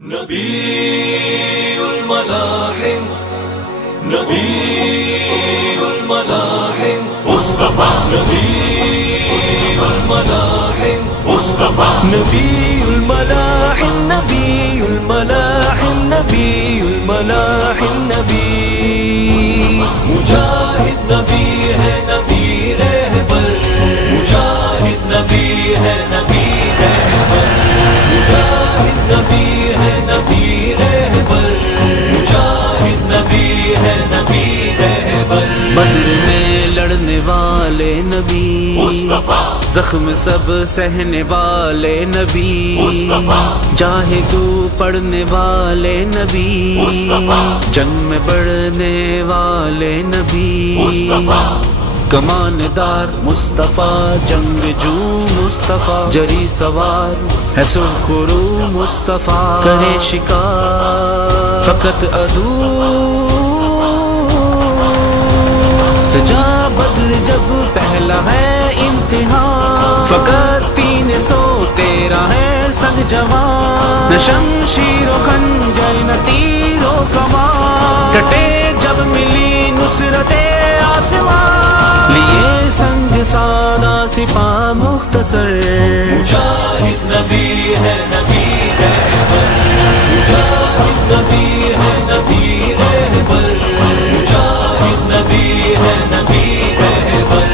نبی الملاحم نبی الملاحم مصطفیٰ نبی الملاحم مصطفیٰ نبی الملاحم نبی الملاحم نبی الملاحم نبی مجاہد نبی ہے نبی رہبر مجاہد نبی ہے نبی رہبر مجاہد نبی ہے نبی رہبر مجاہد نبی ہے نبی رہبر بدر میں لڑنے والے نبی مصطفیٰ زخم سب سہنے والے نبی مصطفیٰ جاہدو پڑھنے والے نبی مصطفیٰ جنگ میں بڑھنے والے نبی مصطفیٰ کمان دار مصطفیٰ جنگ جو مصطفیٰ جری سوار ہے سرخ رو مصطفیٰ کرے شکار فقط عدو سجا بدر جب پہلا ہے امتحان فقط 313 ہے سنگ جوان نہ شمشیر و خنجر نہ تیر و کمان کٹے جب ملی نصرت آسمان لیے سنگ سادہ سپاہ مختصر مجاہد نبی ہے نبی رہبر مجاہد نبی ہے نبی رہبر مجاہد نبی ہے نبی رہبر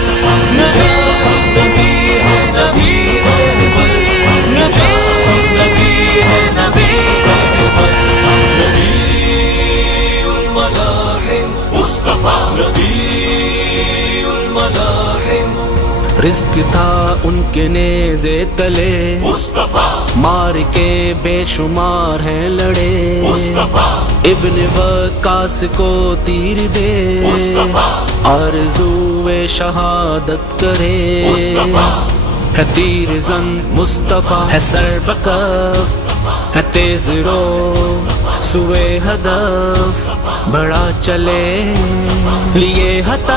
مجاہد نبی ہے نبی رہبر مجاہد نبی ہے نبی رہبر نبی الملاحم مصطفیٰ نبی الملاحم رزق تھا ان کے نیزے تلے مصطفیٰ مار کے بے شمار ہیں لڑے مصطفیٰ ابن وقاص کو تیر دے مصطفیٰ آرزو شہادت کرے مصطفیٰ ہے تیر زن مصطفیٰ ہے سر بکف ہے تیز رو سوئے ہدف بڑا چلے لیے ہدف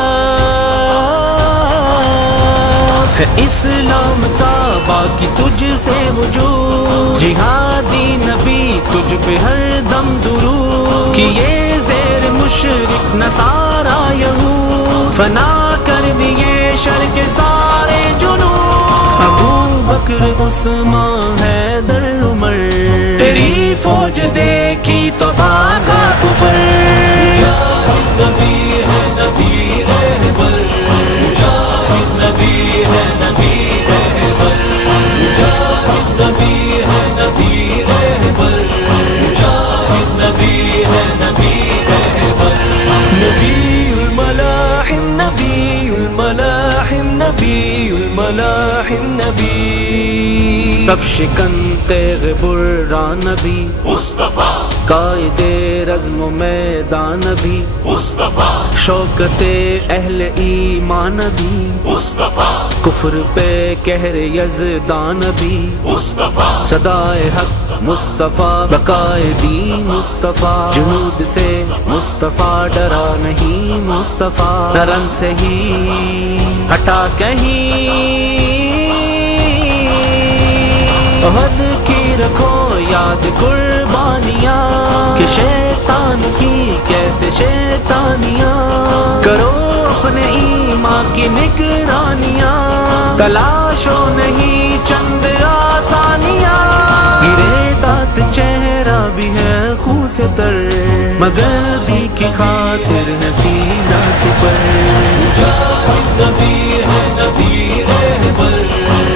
ہے اسلام کا باقی تجھ سے وجود جہادی نبی تجھ پہ ہر دم درود کیے زیر مشرک نصارا یہود فنا کر دیے شر کے سارے جنود ابو بکر عثمان حیدر عمر تیری فوج دیکھی تو بھاگا کفر مجاہد نبی ہے نبی رہبر مجاہد نبی ہے نبی رہبر مجاہد نبی ہے نبی رہبر مجاہد نبی ہے نبی رہبر نبی الملاحم نبی الملاحم نبی الملاحم نبی تف شکن تیغ برا نبی مصطفیٰ قائد رزم و میدان نبی مصطفیٰ شوکت اہل ایمان نبی مصطفیٰ کفر پہ کہر یزدان نبی مصطفیٰ صدائے حق مصطفیٰ بقائے دین مصطفیٰ جنود سے مصطفیٰ ڈرا نہیں مصطفیٰ نرم سے ہی ہٹا کہیں عہد کی رکھو یاد قربانیاں کہ شیطان کی کیسے شیطانیاں کرو اپنے ایمان کی نگرانیاں تلاشو نہیں چند آسانیاں گرے دات چہرہ بھی ہے خون سے تر مگر دی کی خاطر ہے سینہ سپر مجاہد نبی ہے نبی رہبر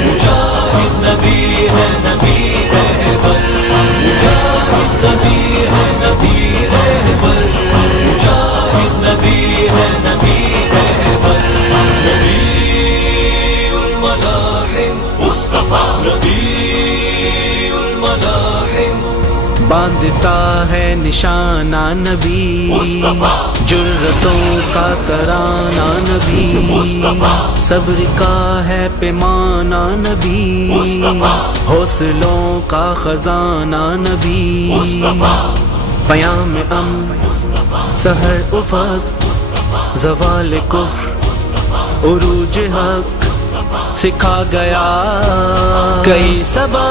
مجاہد نبی ہے نبی رہبر مجاہد نبی ہے نبی رہبر مجاہد نبی ہے نبی رہبر نبی الملاحم مصطفیٰ نبی الملاحم باندھتا ہے نشانہ نبی مصطفیٰ جرتوں کا ترانہ نبی مصطفیٰ صبر کا ہے پیمانہ نبی مصطفیٰ حوصلوں کا خزانہ نبی مصطفیٰ پیام سحر افق زوال کفر عروج حق سکھا گیا کئی سبق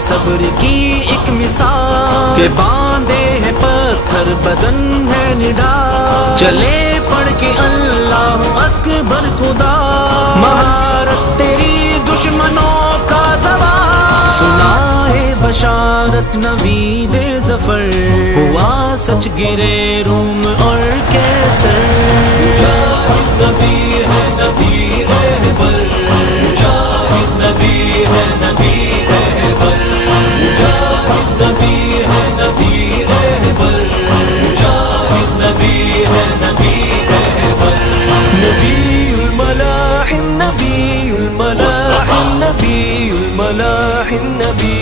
صبر کی ایک مثال کہ باندھے ہے پتھر بدن ہے نڈال چلے پڑھ کے اللہ اکبر خدا مہارت تیری دشمنوں کا زوال سنا ہے بشارت نوید ظفر ہوا سچ گرے روم اور کیسر مجاہد نبی ہے نبی رہبر مجاہد نبی ہے نبی رہبر مجاہد نبی ہے نبی رہبر مجاہد نبی ہے نبی رہبر نبی الملاحم نبی الملاحم نبی الملاحم نبی